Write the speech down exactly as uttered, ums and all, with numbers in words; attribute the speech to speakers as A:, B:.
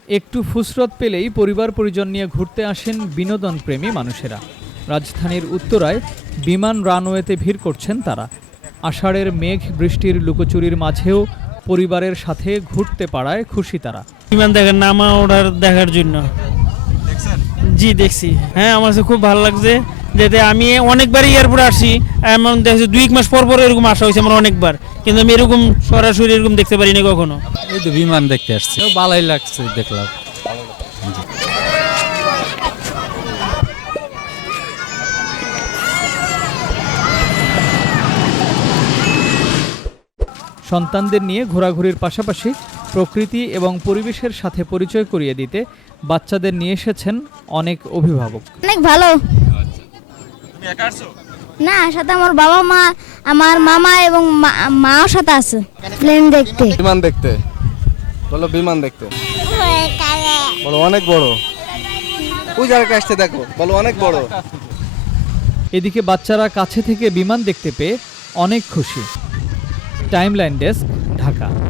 A: একটু ফুসরত পেলেই পরিবার পরিজন নিয়ে ঘুরতে আসেন বিনোদনপ্রেমী মানুষেরা। রাজধানীর উত্তরায় বিমান রানওয়েতে ভিড় করছেন তারা। আষাঢ়ের মেঘ বৃষ্টির লুকোচুরির মাঝেও পরিবারের সাথে ঘুরতে পারায় খুশি তারা।
B: বিমান দেখার নামা ওঠার দেখার জন্য। জি দেখছি, হ্যাঁ আমার কাছে খুব ভালো লাগছে। যেতে আমি অনেকবারই এয়ারপোর্টে আসি, এমন দেখছি দুই এক মাস পর পর এরকম আসা হয়েছে আমার অনেকবার, কিন্তু আমি এরকম সরাসরি এরকম দেখতে পারিনি কখনো।
C: এই তো বিমান দেখতে আসছি, ভালোই লাগছে দেখলাম।
A: সন্তানদের নিয়ে ঘোরাঘুরির পাশাপাশি প্রকৃতি এবং পরিবেশের সাথে পরিচয় করিয়ে দিতে বাচ্চাদের নিয়ে এসেছেন অনেক অভিভাবক।
D: অনেক ভালো। না, সাথে আমার বাবা মা, আমার মামা এবং মাও সাথে আছে। প্লেন দেখতে,
E: বিমান দেখতে। বলো বিমান দেখতে। বলো অনেক বড়। ওই জায়গায় আসতে দেখো, বলো অনেক বড়।
A: এদিকে বাচ্চারা কাছে থেকে বিমান দেখতে পেয়ে অনেক খুশি। Timeline desk, Dhaka.